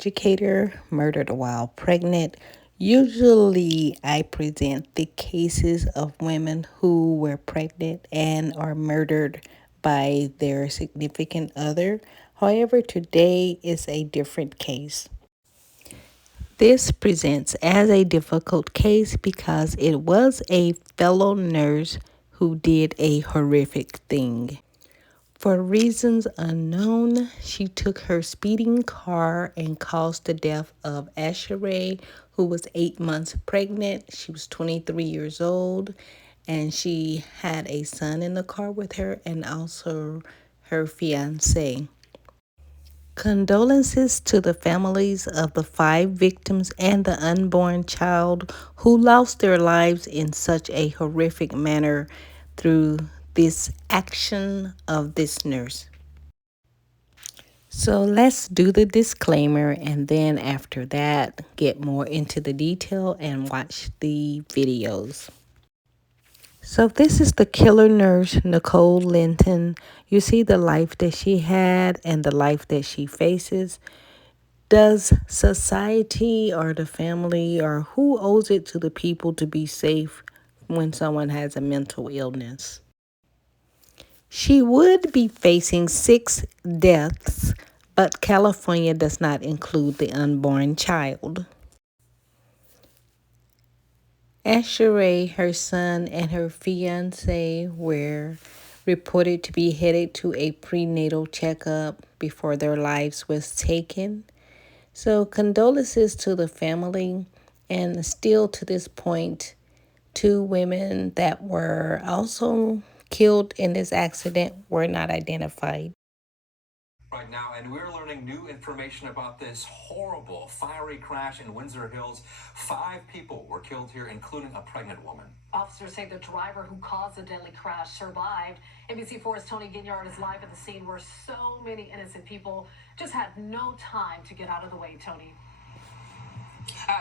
educator, murdered while pregnant. Usually, I present the cases of women who were pregnant and are murdered by their significant other. However, today is a different case. This presents as a difficult case because it was a fellow nurse who did a horrific thing. For reasons unknown, she took her speeding car and caused the death of Asherey, who was 8 months pregnant. She was 23 years old, and she had a son in the car with her and also her fiancé. Condolences to the families of the 5 victims and the unborn child who lost their lives in such a horrific manner through this action of this nurse. So let's do the disclaimer and then after that, get more into the detail and watch the videos. So this is the killer nurse, Nicole Linton. You see the life that she had and the life that she faces. Does society or the family or who owes it to the people to be safe when someone has a mental illness? She would be facing 6 deaths, but California does not include the unborn child. Asherey, her son, and her fiance were reported to be headed to a prenatal checkup before their lives was taken. So condolences to the family, and still to this point, 2 women that were also killed in this accident were not identified. Right now, and we're learning new information about this horrible fiery crash in Windsor Hills. 5 people were killed here, including a pregnant woman. Officers say the driver who caused the deadly crash survived. ABC4's Tony Ginyard is live at the scene where so many innocent people just had no time to get out of the way, Tony.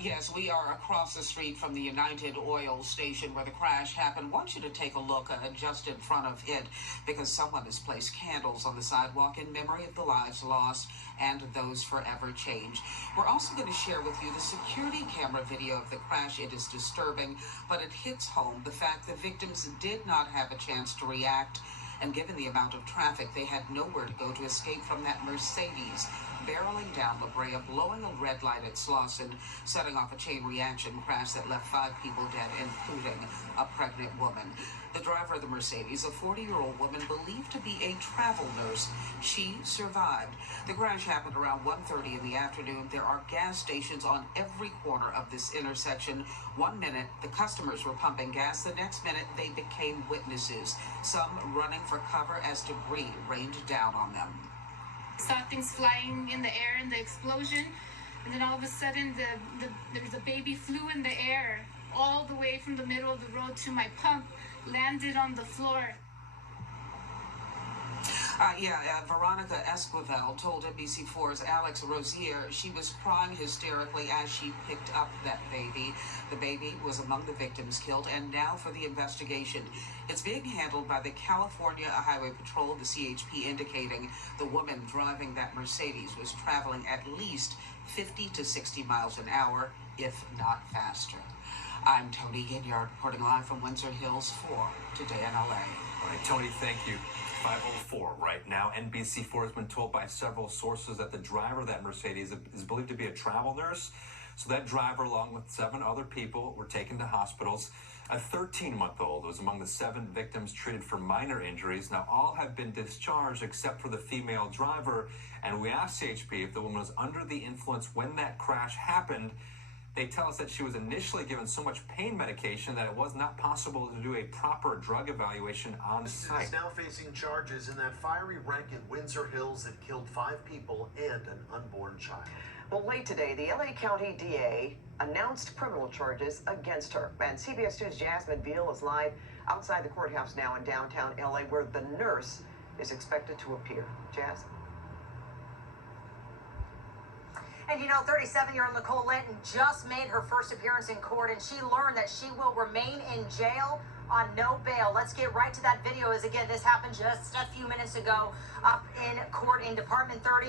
Yes, we are across the street from the United Oil station where the crash happened. I want you to take a look just in front of it because someone has placed candles on the sidewalk in memory of the lives lost and those forever changed. We're also going to share with you the security camera video of the crash. It is disturbing, but it hits home the fact the victims did not have a chance to react. And given the amount of traffic, they had nowhere to go to escape from that Mercedes barreling down La Brea, blowing a red light at Slauson, setting off a chain reaction crash that left 5 people dead, including a pregnant woman. The driver of the Mercedes, a 40-year-old woman believed to be a travel nurse, she survived. The crash happened around 1:30 in the afternoon. There are gas stations on every corner of this intersection. 1 minute, the customers were pumping gas. The next minute, they became witnesses, some running for cover as debris rained down on them. Saw things flying in the air in the explosion, and then all of a sudden there was a baby flew in the air all the way from the middle of the road to my pump, landed on the floor. Veronica Esquivel told NBC4's Alex Rosier she was crying hysterically as she picked up that baby. The baby was among the victims killed, and now for the investigation. It's being handled by the California Highway Patrol, the CHP, indicating the woman driving that Mercedes was traveling at least 50 to 60 miles an hour, if not faster. I'm Tony Ginyard, reporting live from Windsor Hills for Today in LA. All right, Tony, thank you. 5:04 right now. NBC4 has been told by several sources that the driver of that Mercedes is believed to be a travel nurse. So that driver, along with 7 other people, were taken to hospitals. A 13-month-old was among the 7 victims treated for minor injuries. Now, all have been discharged except for the female driver. And we asked CHP if the woman was under the influence when that crash happened. They tell us that she was initially given so much pain medication that it was not possible to do a proper drug evaluation on site. She's now facing charges in that fiery wreck in Windsor Hills that killed 5 people and an unborn child. Well, late today, the LA County DA announced criminal charges against her. And CBS 2's Jasmine Veal is live outside the courthouse now in downtown LA, where the nurse is expected to appear. Jazz? And you know, 37-year-old Nicole Linton just made her first appearance in court, and she learned that she will remain in jail on no bail. Let's get right to that video. As again, this happened just a few minutes ago up in court in Department 30.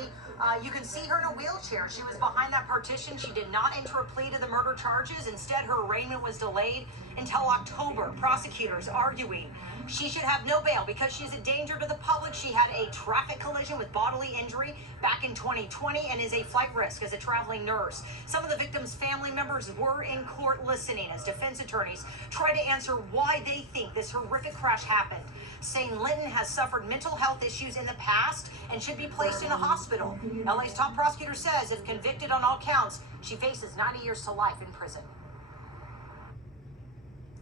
You can see her in a wheelchair. She was behind that partition. She did not enter a plea to the murder charges. Instead, her arraignment was delayed until October. Prosecutors arguing she should have no bail because she's a danger to the public. She had a traffic collision with bodily injury back in 2020 and is a flight risk as a traveling nurse. Some of the victims' family members were in court listening as defense attorneys try to answer why they think this horrific crash happened, saying Linton has suffered mental health issues in the past and should be placed in a hospital. LA's top prosecutor says if convicted on all counts, she faces 90 years to life in prison.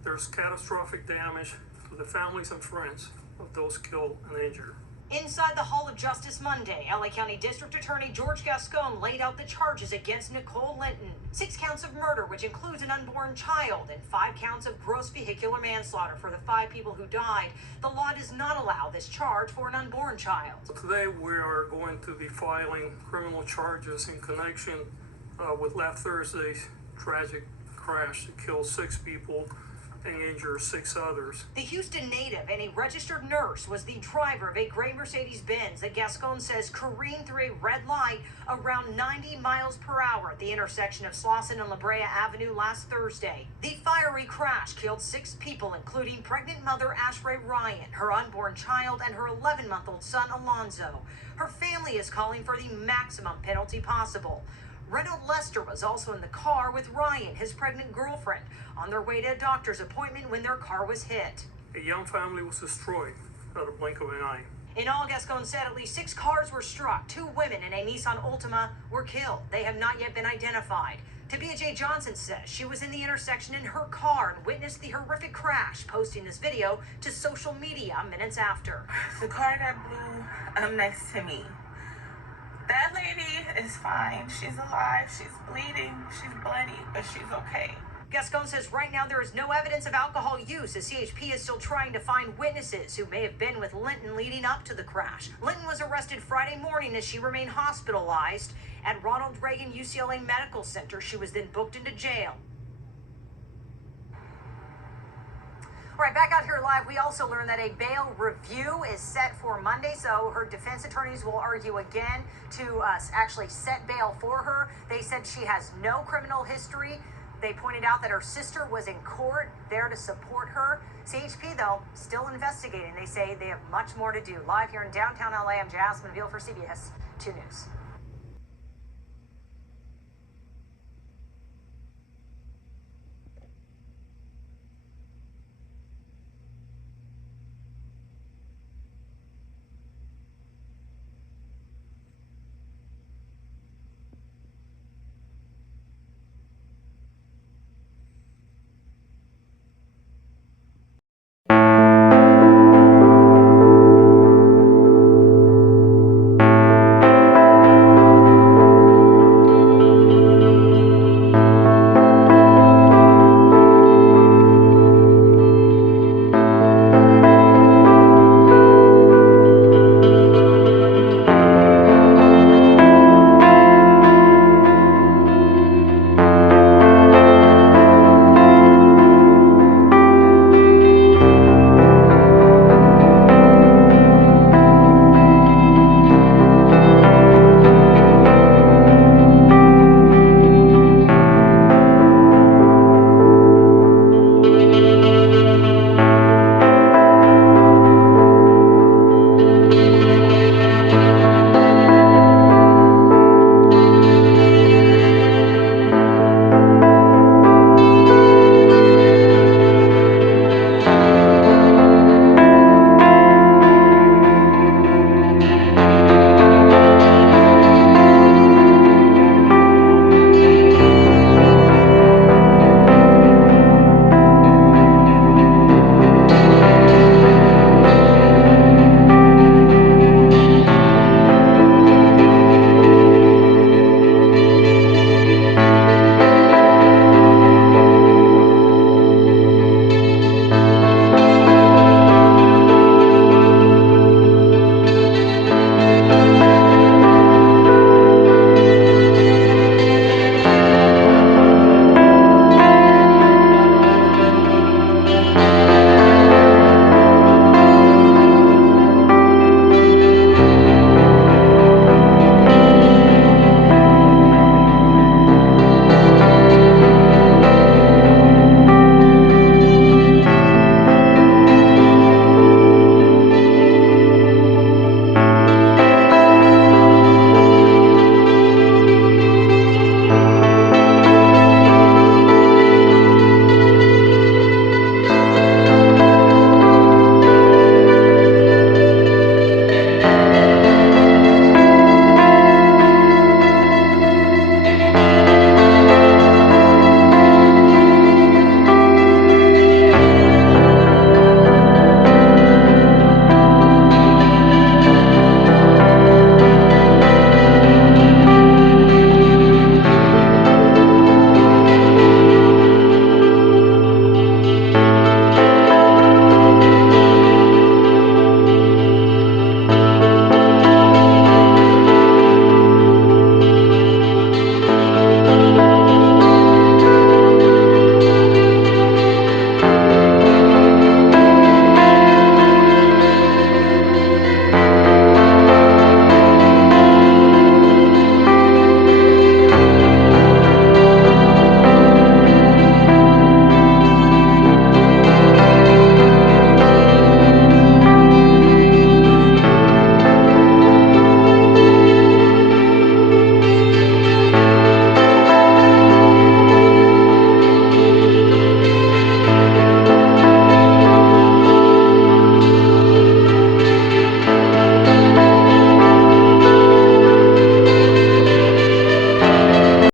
There's catastrophic damage to the families and friends of those killed and injured. Inside the Hall of Justice Monday, LA County District Attorney George Gascon laid out the charges against Nicole Linton. 6 counts of murder, which includes an unborn child, and 5 counts of gross vehicular manslaughter for the 5 people who died. The law does not allow this charge for an unborn child. Today we are going to be filing criminal charges in connection with last Thursday's tragic crash that killed 6 people and injure 6 others. The Houston native and a registered nurse was the driver of a gray Mercedes-Benz that Gascon says careened through a red light around 90 miles per hour at the intersection of Slauson and La Brea Avenue last Thursday. The fiery crash killed 6 people, including pregnant mother Asherey Ryan, her unborn child, and her 11-month-old son Alonzo. Her family is calling for the maximum penalty possible. Reynold Lestor was also in the car with Ryan, his pregnant girlfriend, on their way to a doctor's appointment when their car was hit. A young family was destroyed at a blink of an eye. In all, Gascon said at least 6 cars were struck. 2 women and a Nissan Altima were killed. They have not yet been identified. Tabia J. Johnson says she was in the intersection in her car and witnessed the horrific crash, posting this video to social media minutes after. The car that blew up next to me. That lady is fine. She's alive. She's bleeding. She's bloody, but she's okay. Gascon says right now there is no evidence of alcohol use, as CHP is still trying to find witnesses who may have been with Linton leading up to the crash. Linton was arrested Friday morning as she remained hospitalized at Ronald Reagan UCLA Medical Center. She was then booked into jail. All right, back out here live, we also learned that a bail review is set for Monday, so her defense attorneys will argue again to actually set bail for her. They said she has no criminal history. They pointed out that her sister was in court there to support her. CHP, though, still investigating. They say they have much more to do. Live here in downtown LA, I'm Jasmine Veal for CBS 2 News.